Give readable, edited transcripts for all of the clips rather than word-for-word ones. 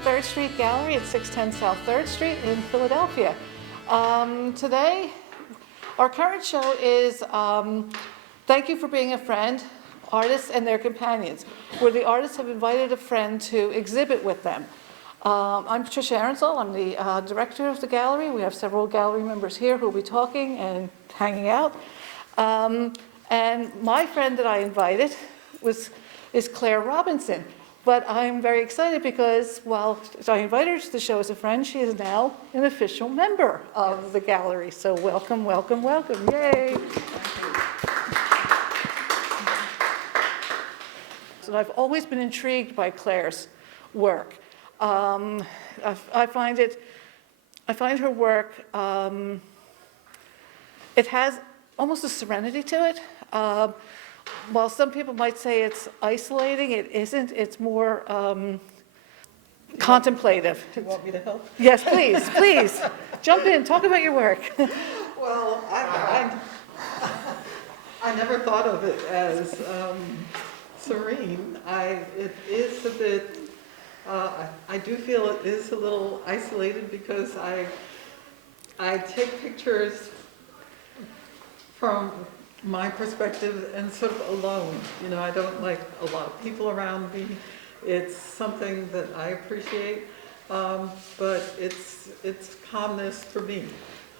Third Street Gallery at 610 South Third Street in Philadelphia. Today, our current show is Thank You for Being a Friend, Artists and Their Companions, where the artists have invited a friend to exhibit with them. I'm Patricia Arensol. I'm the director of the gallery. We have several gallery members here who will be talking and hanging out. And my friend that I invited is Claire Robinson. But I'm very excited because while I invited her to the show as a friend, she is now an official member of the gallery. So welcome, welcome, welcome. Yay. So I've always been intrigued by Claire's work. I find her work, it has almost a serenity to it. While some people might say it's isolating, it isn't. It's more contemplative. Do you want me to help? Yes, please, please. Jump in, talk about your work. Well, I never thought of it as serene. It is a bit, I do feel it is a little isolated because I take pictures from my perspective and sort of alone. You know, I don't like a lot of people around me. It's something that I appreciate, but it's calmness for me.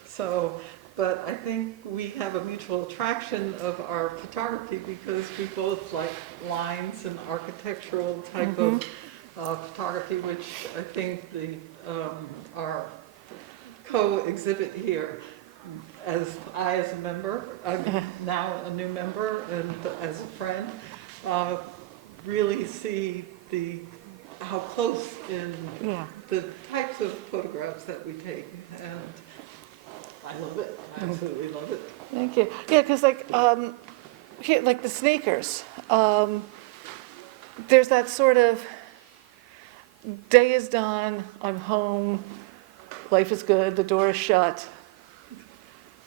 So, but I think we have a mutual attraction of our photography because we both like lines and architectural type of photography, which I think our co-exhibit here, as a member, I'm now a new member, and as a friend, really see how close in the types of photographs that we take, and I love it. I absolutely love it. Thank you. Yeah, because here, like the sneakers, there's that sort of day is done, I'm home, life is good, the door is shut,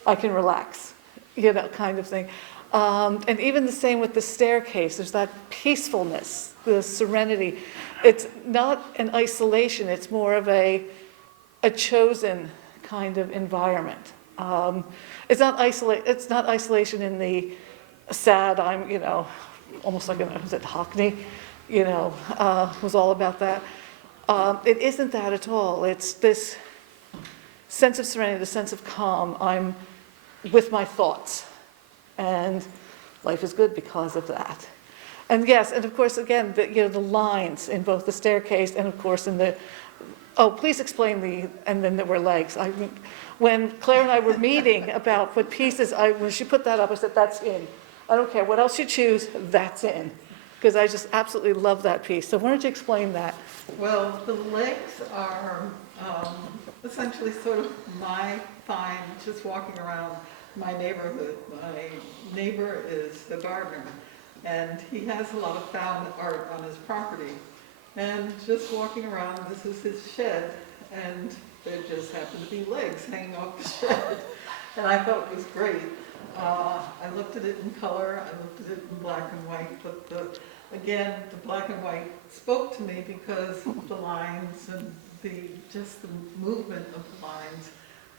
I can relax, you know, kind of thing. And even the same with the staircase, there's that peacefulness, the serenity. It's not an isolation, it's more of a chosen kind of environment. It's not isolation in the sad, I'm, you know, almost like, was it Hockney, you know, was all about that. It isn't that at all. It's this sense of serenity, the sense of calm. I'm with my thoughts, and life is good because of that. And yes, and of course, again, the lines in both the staircase and of course in the, please explain and then there were legs. When Claire and I were meeting about what pieces, when she put that up, I said, that's in. I don't care what else you choose, that's in. Because I just absolutely love that piece. So why don't you explain that? Well, the legs are essentially sort of my find just walking around my neighborhood. My neighbor is a gardener, and he has a lot of found art on his property. And just walking around, this is his shed, and there just happened to be legs hanging off the shed. And I thought it was great. I looked at it in color, I looked at it in black and white, but again, the black and white spoke to me because the lines and just the movement of the lines,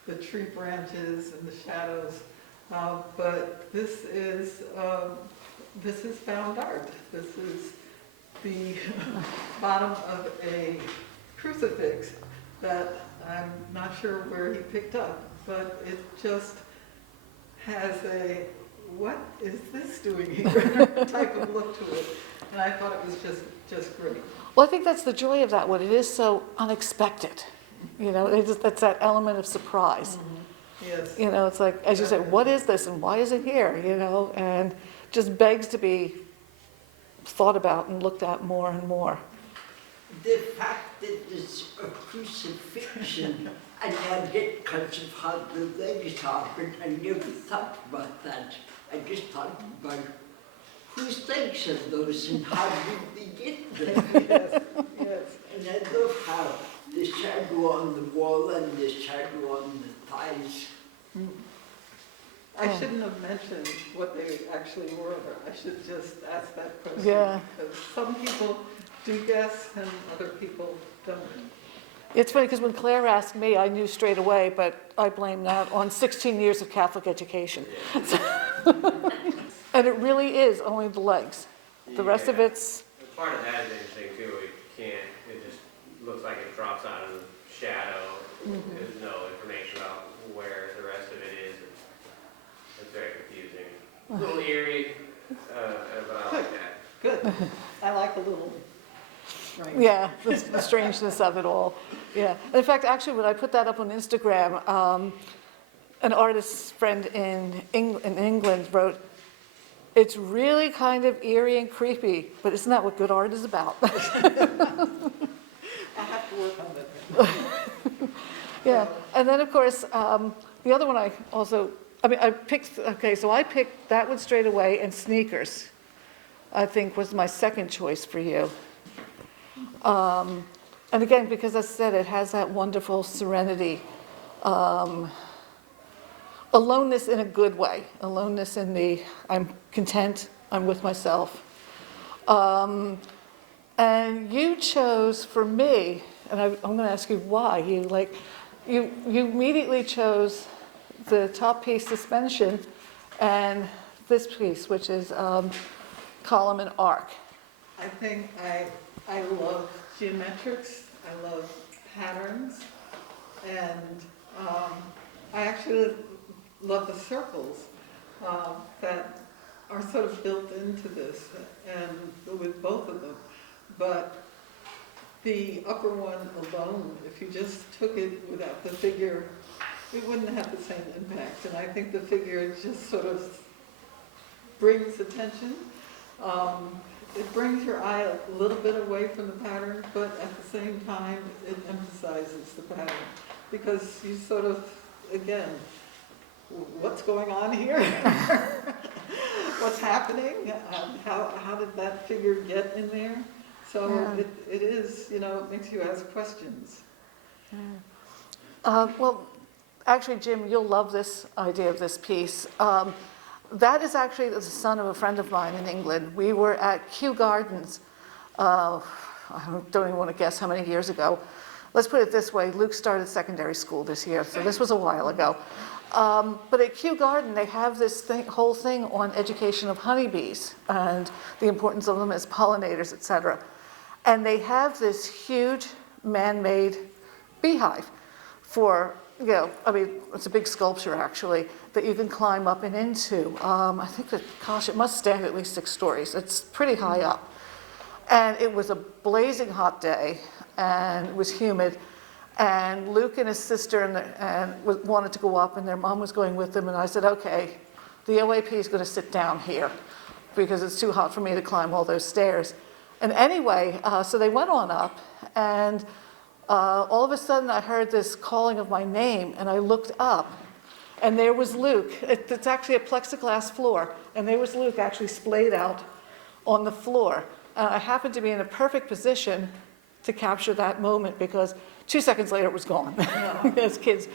the tree branches and the shadows. But this is found art. This is the bottom of a crucifix that I'm not sure where he picked up, but it just has a, what is this doing here type of look to it. And I thought it was just great. Well, I think that's the joy of that one. It is so unexpected. You know, that's that element of surprise. Yes. You know, it's like, as you say, what is this and why is it here? You know, and just begs to be thought about and looked at more and more. The fact that it's a crucifixion and I get because of how the legs are, but I never thought about that. I just thought about whose legs are those and how did we get them? Yes, yes. And I love how the shadow on the wall and the shadow on the thighs. I shouldn't have mentioned what they actually were. I should just ask that question. Yeah. Because some people do guess and other people don't. It's funny, because when Claire asked me, I knew straight away, but I blame that on 16 years of Catholic education. And it really is only the legs. The rest of Yeah. it's, Part of that is interesting too, it just looks like it drops out of the shadow. There's no information about where the rest of it is. It's very confusing. A little eerie, but I like that. Good. I like a little strange. yeah, the strangeness of it all. Yeah. In fact, actually, when I put that up on Instagram, an artist friend in England wrote, "It's really kind of eerie and creepy, but isn't that what good art is about?" I have to work on that. Yeah, and then of course, the other one I picked, okay, so I picked that one straight away, and sneakers, I think, was my second choice for you. And again, because as I said, it has that wonderful serenity, aloneness in a good way, aloneness in the, I'm content, I'm with myself. And you chose for me, and I'm going to ask you why, you immediately chose the top piece, Suspension, and this piece, which is Column and Arc. I think I love geometrics, I love patterns, and I actually love the circles that are sort of built into this, and with both of them. But the upper one alone, if you just took it without the figure, it wouldn't have the same impact. And I think the figure just sort of brings attention. It brings your eye a little bit away from the pattern, but at the same time, it emphasizes the pattern. Because you sort of, again, what's going on here? What's happening? How did that figure get in there? So Yeah. it is, it makes you ask questions. Well, actually, Jim, you'll love this idea of this piece. That is actually the son of a friend of mine in England. We were at Kew Gardens, I don't even want to guess how many years ago. Let's put it this way, Luke started secondary school this year, so this was a while ago. But at Kew Garden, they have this whole thing on education of honeybees and the importance of them as pollinators, et cetera. And they have this huge man-made beehive for, it's a big sculpture actually, that you can climb up and into. I think that, it must stand at least 6 stories. It's pretty high up. And it was a blazing hot day, and it was humid. And Luke and his sister wanted to go up, and their mom was going with them. And I said, okay, the OAP is going to sit down here because it's too hot for me to climb all those stairs. And anyway, so they went on up, and all of a sudden I heard this calling of my name, and I looked up, and there was Luke. It's actually a plexiglass floor, and there was Luke actually splayed out on the floor. I happened to be in a perfect position to capture that moment because 2 seconds later it was gone as kids.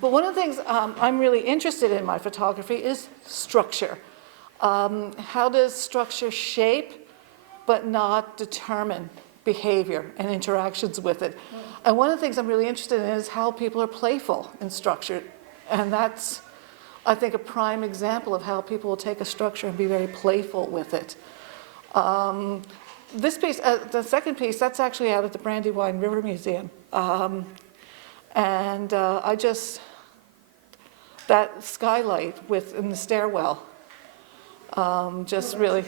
But one of the things I'm really interested in my photography is structure. How does structure shape but not determine behavior and interactions with it? And one of the things I'm really interested in is how people are playful in structure. And that's, I think, a prime example of how people will take a structure and be very playful with it. This piece, the second piece, that's actually out at the Brandywine River Museum. That skylight in the stairwell, just really,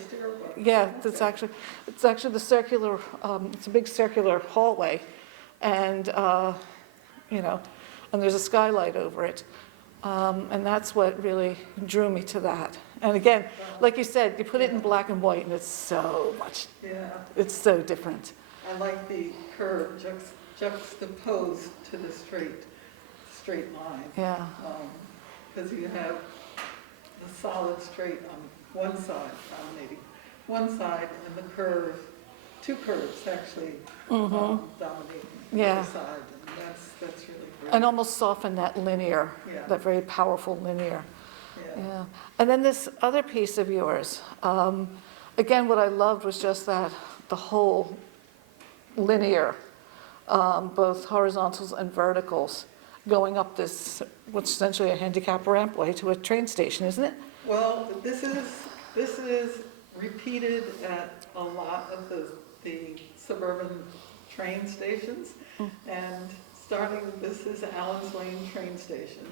yeah, it's actually the circular, it's a big circular hallway, and, and there's a skylight over it. And that's what really drew me to that. And again, like you said, you put it in black and white, and it's so much, it's so different. I like the curve juxtaposed to the straight line. Yeah. Because you have the solid straight on one side dominating one side, and the curve, 2 curves actually dominating the Yeah. other side. And that's really great. And almost soften that linear, Yeah. that very powerful linear. Yeah. Yeah. And then this other piece of yours, again, what I loved was just that the whole linear, both horizontals and verticals, going up this, what's essentially a handicap rampway to a train station, isn't it? Well, this is repeated at a lot of the suburban train stations. And starting, this is Allen's Lane train station.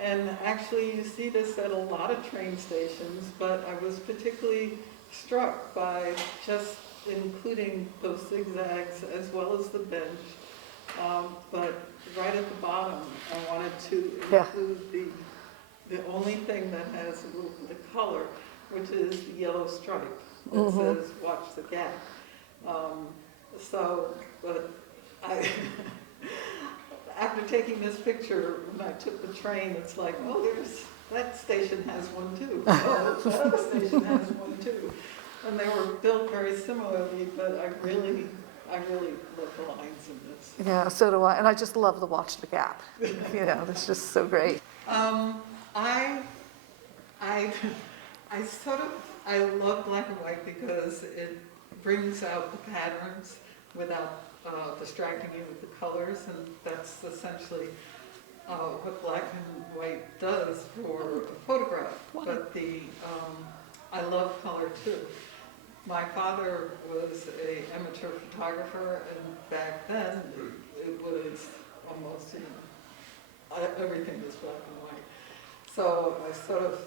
And actually, you see this at a lot of train stations, but I was particularly struck by just including those zigzags as well as the bench. But right at the bottom, I wanted to Yeah. include the only thing that has a little bit of color, which is the yellow stripe that says, "Watch the gap." But I, after taking this picture, when I took the train, it's like, oh, that station has one too. Oh, that other station has one too. And they were built very similarly, but I really love the lines in this. Yeah, so do I, and I just love the Watch the Gap. You know, it's just so great. I love black and white because it brings out the patterns without distracting you with the colors, and that's essentially what black and white does for a photograph. But I love color too. My father was an amateur photographer, and back then it was almost, everything was black and white. So I sort of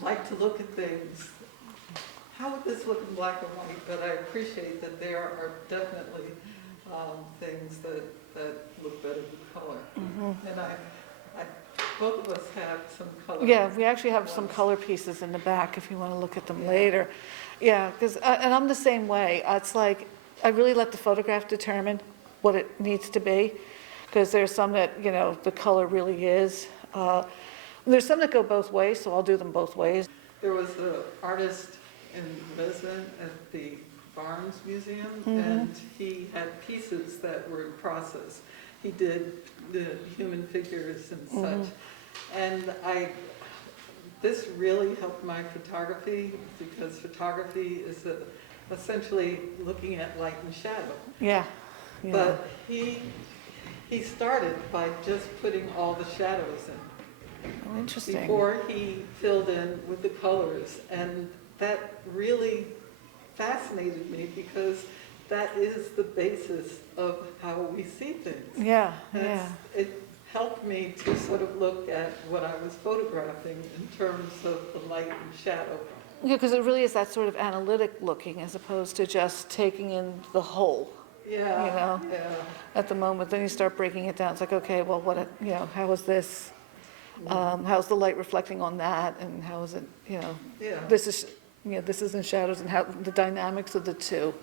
like to look at things, how would this look in black and white? But I appreciate that there are definitely things that look better in color. And both of us have some color. Yeah, we actually have some color pieces in the back if you want to look at them later. Yeah, because, and I'm the same way. It's like, I really let the photograph determine what it needs to be, because there's some that, the color really is. There's some that go both ways, so I'll do them both ways. There was an artist in resident at the Barnes Museum, and he had pieces that were in process. He did the human figures and such. And this really helped my photography, because photography is essentially looking at light and shadow. Yeah. But he started by just putting all the shadows in Oh, interesting. before he filled in with the colors. And that really fascinated me, because that is the basis of how we see things. Yeah, yeah. It helped me to sort of look at what I was photographing in terms of the light and shadow. Yeah, because it really is that sort of analytic looking as opposed to just taking in the whole. Yeah, You know? yeah. At the moment, then you start breaking it down. It's like, okay, well, how is this? How's the light reflecting on that? And how is it, Yeah. this is in shadows, and how the dynamics of the two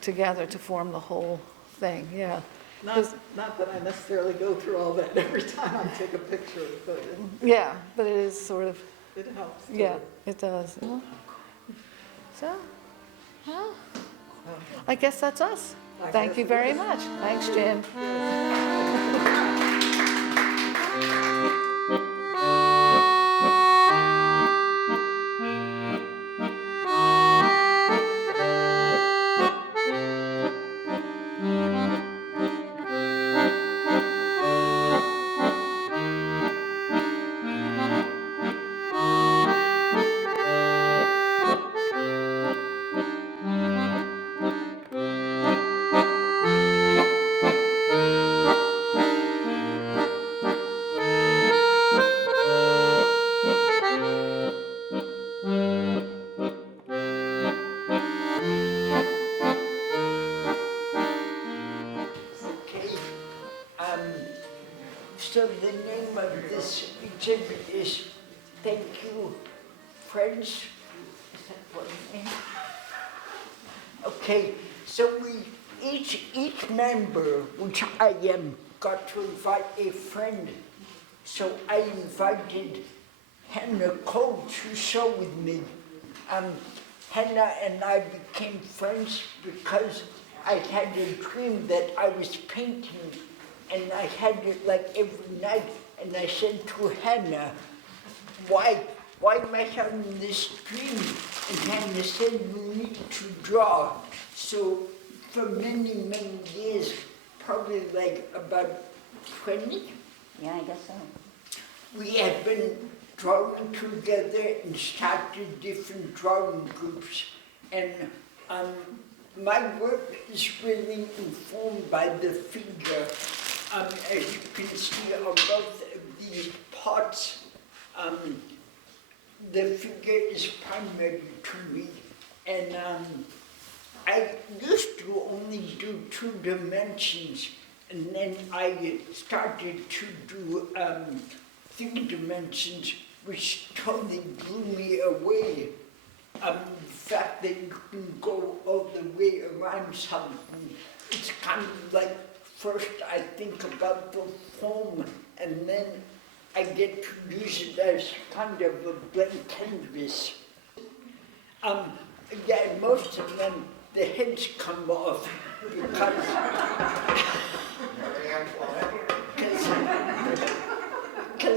together to form the whole thing, yeah. Not that I necessarily go through all that every time I take a picture, but Yeah, but it is sort of, it helps. too. yeah, it does. So, well, I guess that's us. I Thank guess you it very is. much. Thanks, Jen. Okay, so the name of this exhibit is Thank You, Friends. Is that what the name? Okay, so each member, which I am, got to invite a friend. So I invited Hannah Cole to show with me. Hannah and I became friends because I had a dream that I was painting, and I had it like every night. And I said to Hannah, why am I having this dream? And Hannah said, you need to draw. So for many, many years, probably like about 20, Yeah, I guess so. we have been drawing together and started different drawing groups. And my work is really informed by the figure. As you can see on both of these parts, the figure is primary to me. And I used to only do 2 dimensions, and then I started to do 3 dimensions, which totally blew me away. The fact that you can go all the way around something, it's kind of like, first I think about the form, and then I get to use it as kind of a blank canvas. Yeah, most of them, the heads come off because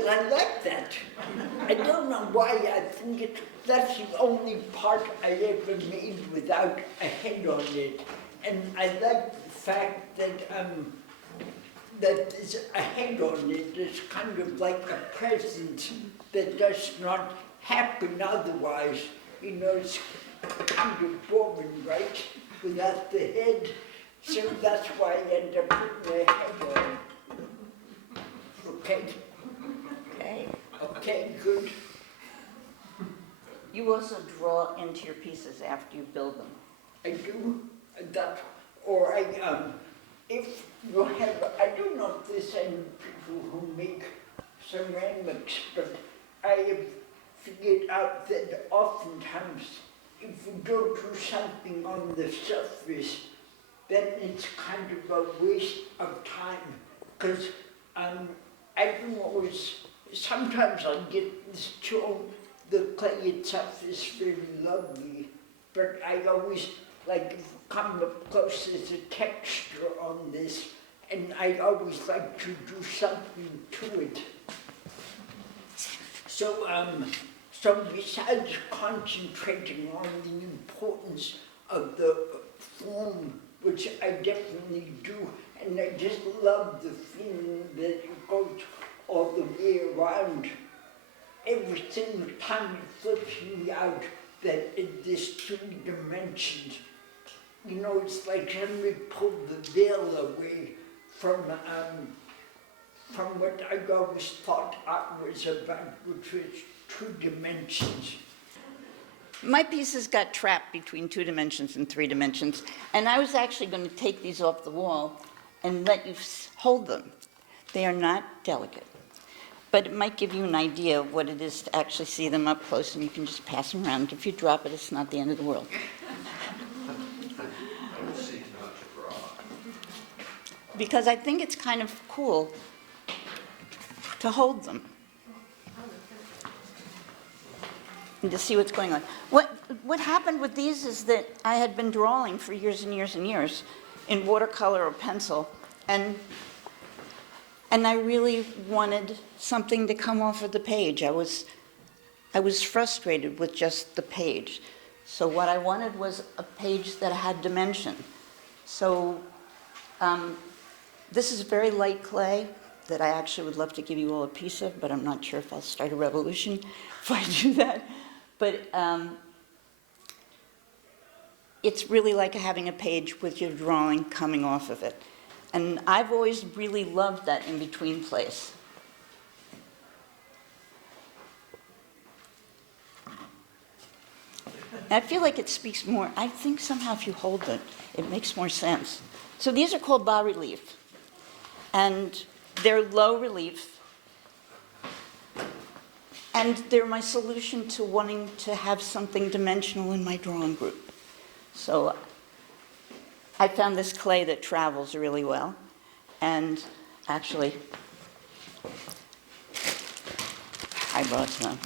I like that. I don't know why. I think that's the only part I ever made without a head on it. And I like the fact that that there's a head on it. It's kind of like a presence that does not happen otherwise. You know, it's kind of boring, right? Without the head. So that's why I end up putting a head on. Okay? Okay. Okay, good. You also draw into your pieces after you build them. I do that, or if you have, I don't know if there's any people who make ceramics, but I have figured out that oftentimes if you don't do something on the surface, then it's kind of a waste of time, because I don't always, sometimes I get this tone, the clay itself is very lovely, but I always, like, if you come up close, there's a texture on this, and I always like to do something to it. So, so besides concentrating on the importance of the form, which I definitely do, and I just love the feeling that it goes all the way around. Every single time it flips me out that there's 3 dimensions. You know, it's like somebody pulled the veil away from what I always thought art was about, which was 2 dimensions. My pieces got trapped between 2 dimensions and 3 dimensions, and I was actually going to take these off the wall and let you hold them. They are not delicate, but it might give you an idea of what it is to actually see them up close, and you can just pass them around. If you drop it, it's not the end of the world. Because I think it's kind of cool to hold them and to see what's going on. What happened with these is that I had been drawing for years and years and years in watercolor or pencil, and I really wanted something to come off of the page. I was frustrated with just the page. So what I wanted was a page that had dimension. So this is very light clay that I actually would love to give you all a piece of, but I'm not sure if I'll start a revolution if I do that. But it's really like having a page with your drawing coming off of it. And I've always really loved that in-between place. And I feel like it speaks more. I think somehow if you hold it, it makes more sense. So these are called bas-relief. And they're low relief. And they're my solution to wanting to have something dimensional in my drawing group. So I found this clay that travels really well. And actually, I brought some.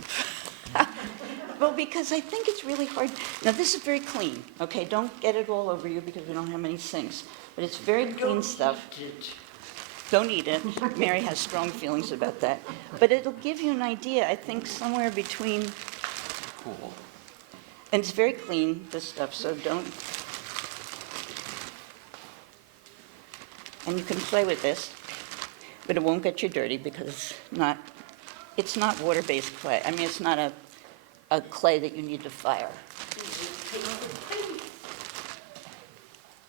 Well, because I think it's really hard. Now, this is very clean, okay? Don't get it all over you because we don't have many sinks. But it's very clean stuff. Don't eat it. Mary has strong feelings about that. But it'll give you an idea, I think, somewhere between... Cool. And it's very clean, this stuff, so don't... and you can play with this, but it won't get you dirty because it's not water-based clay. I mean, it's not a clay that you need to fire.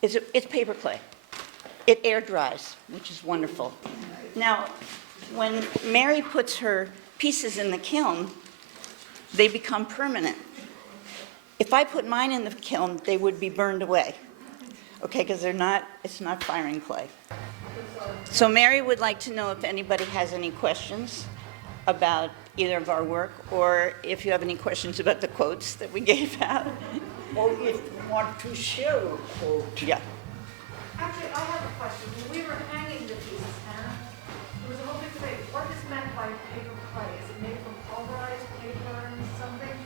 It's paper clay. It air dries, which is wonderful. Now, when Mary puts her pieces in the kiln, they become permanent. If I put mine in the kiln, they would be burned away, okay, because it's not firing clay. So Mary would like to know if anybody has any questions about either of our work, or if you have any questions about the quotes that we gave out. Or if you want to share a quote. Yeah. Actually, I have a question. When we were hanging the pieces, Hannah, there was a whole big debate. What is meant by paper clay? Is it made from pulverized paper and something?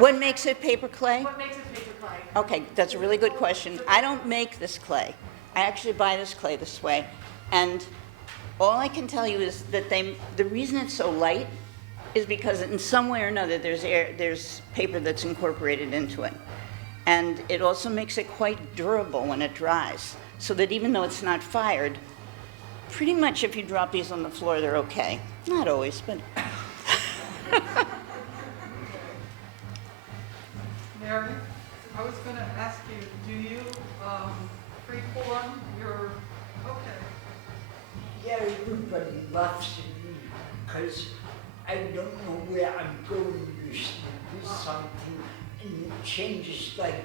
What makes it paper clay? What makes it paper clay? Okay, that's a really good question. I don't make this clay. I actually buy this clay this way. And all I can tell you is that the reason it's so light is because in some way or another there's paper that's incorporated into it. And it also makes it quite durable when it dries, so that even though it's not fired, pretty much if you drop these on the floor, they're okay. Not always, but Mary, I was gonna ask you, do you, freeform your, okay. Yeah, everybody laughs at me because I don't know where I'm going with something, and it changes. Like,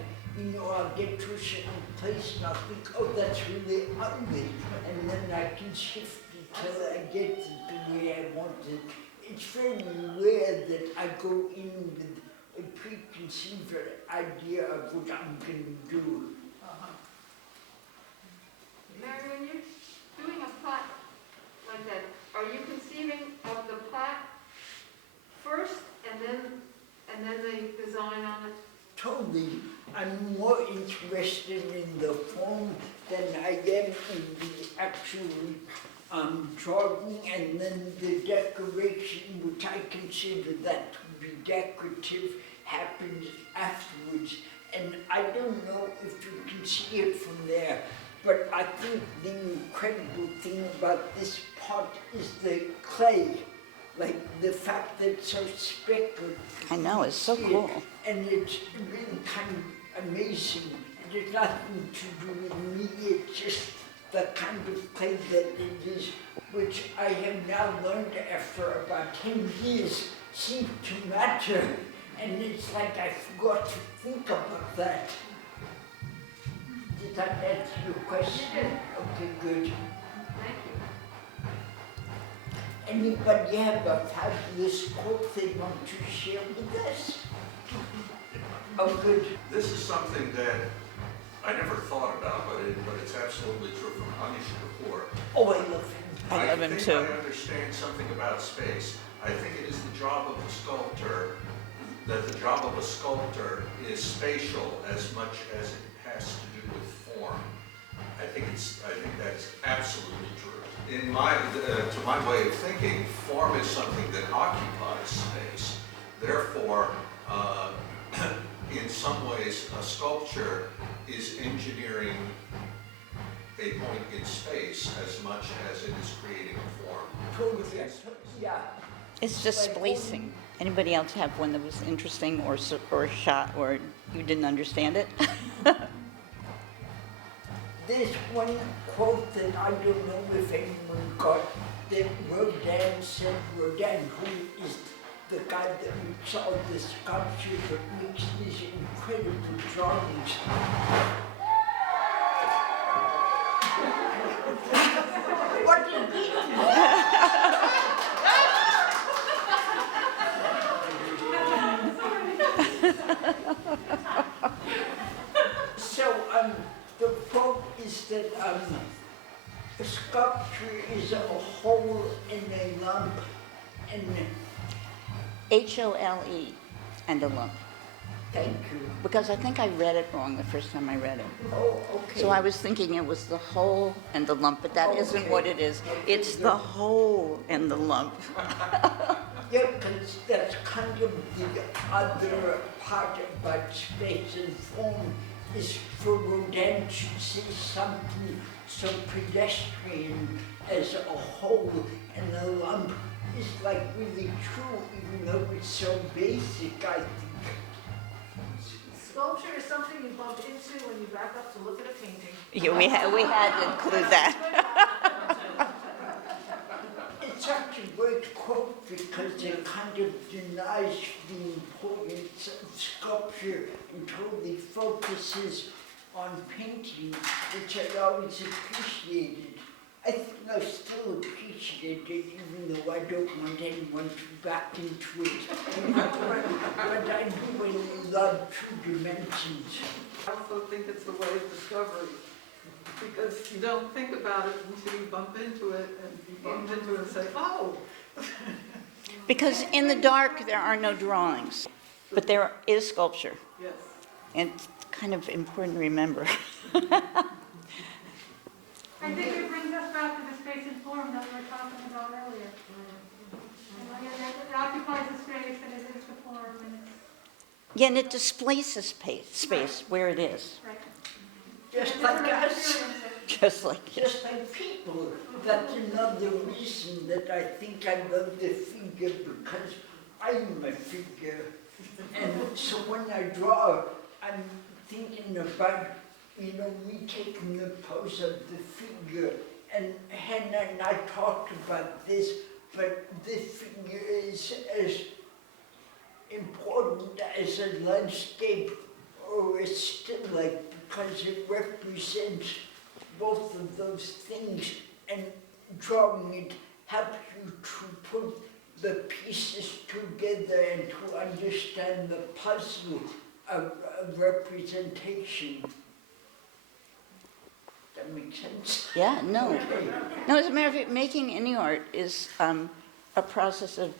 I'll get to a certain place and I'll think, oh, that's really ugly, and then I can shift it till I get it the way I want it. It's very rare that I go in with a preconceived idea of what I'm going to do. Mary, when you're doing a plaque like that, are you conceiving of the plaque first and then the design on it? Totally. I'm more interested in the form than I am in the actual drawing, and then the decoration, which I consider that to be decorative, happens afterwards. And I don't know if you can see it from there, but I think the incredible thing about this part is the clay. Like the fact that it's so speckled. I know, it's so You see it, cool. and it's really kind of amazing. It has nothing to do with me, it's just the kind of clay that it is, which I have now learned after about 10 years seems to matter. And it's like I forgot to think about that. Did that answer your question? Okay, good. Thank you. Anybody have a fabulous quote they want to share with us? Oh, good. This is something that I never thought about, but it's absolutely true from Anish Kapoor. Oh, I love him. I love him think too. I understand something about space. I think it is the job of a sculptor, that the job of a sculptor is spatial as much as it has to do with form. I think that's absolutely true. In to my way of thinking, form is something that occupies space. Therefore, in some ways, a sculpture is engineering a point in space as much as it is creating a form. Totally. Yeah. It's just splicing. Anybody else have one that was interesting or shot or you didn't understand it? There's one quote that I don't know if anyone got, that Rodin said. Rodin, who is the guy that makes all the sculpture that makes these incredible drawings. What did he So, the quote is that a sculpture is a hole in a lump, and HOLE and a lump. thank you. Because I think I read it wrong the first time I read it. Oh, okay. So I was thinking it was the hole and the lump, but that Oh, isn't okay. what it is. It's the hole and the lump. Yeah, because that's kind of the other part about space and form, is for Rodin to say something so pedestrian as a whole, and the lump is like really true, even though it's so basic, I think. Sculpture is something you bump into when you back up to look at a painting. Yeah, we had to include that. It's such a great quote because it kind of denies the importance of sculpture and totally focuses on painting, which I always appreciated. I think I still appreciate it, even though I don't want anyone to back into it. But I do really love two dimensions. I also think it's a way of discovery, because you don't think about it until you bump into it, and you bump into it and say, oh. Because in the dark, there are no drawings, but there is sculpture. Yes. And it's kind of important to remember. I think it brings us back to the space and form that we were talking about earlier. It occupies the space and it is the form and it's, Yeah, and it displaces space where it is, right. Just like us. just like Just like people. That's another reason that I think I love the figure, because I'm a figure. And so when I draw, I'm thinking about, me taking the pose of the figure. And Hannah and I talked about this, but the figure is as important as a landscape or a still life, because it represents both of those things, and drawing it helps you to put the pieces together and to understand the puzzle of representation. That makes sense? Yeah, no. No, as a matter of fact, making any art is a process of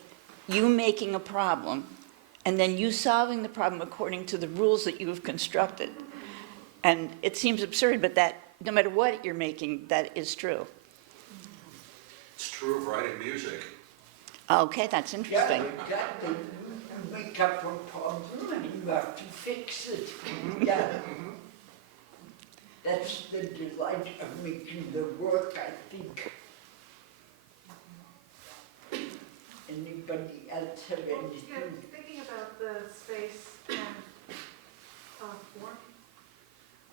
you making a problem and then you solving the problem according to the rules that you have constructed. And it seems absurd, but that no matter what you're making, that is true. It's true of writing music. Okay, that's interesting. Yeah, exactly. You wake up a problem and you have to fix it. Yeah. That's the delight of making the work, I think. Anybody else have Well, anything? thinking about the space and form,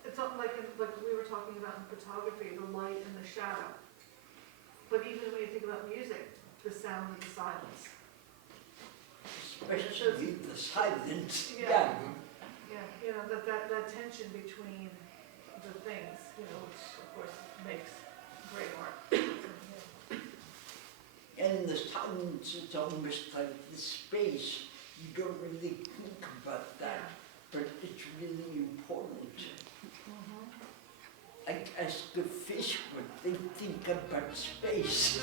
it's not like we were talking about in photography, the light and the shadow. But even when you think about music, the sound and the silence. Especially the silence. Yeah. Yeah, that tension between the things, which of course makes great art. And the silence is almost like the space. You don't really think about that, but it's really important. Like as the fish would, they think about space.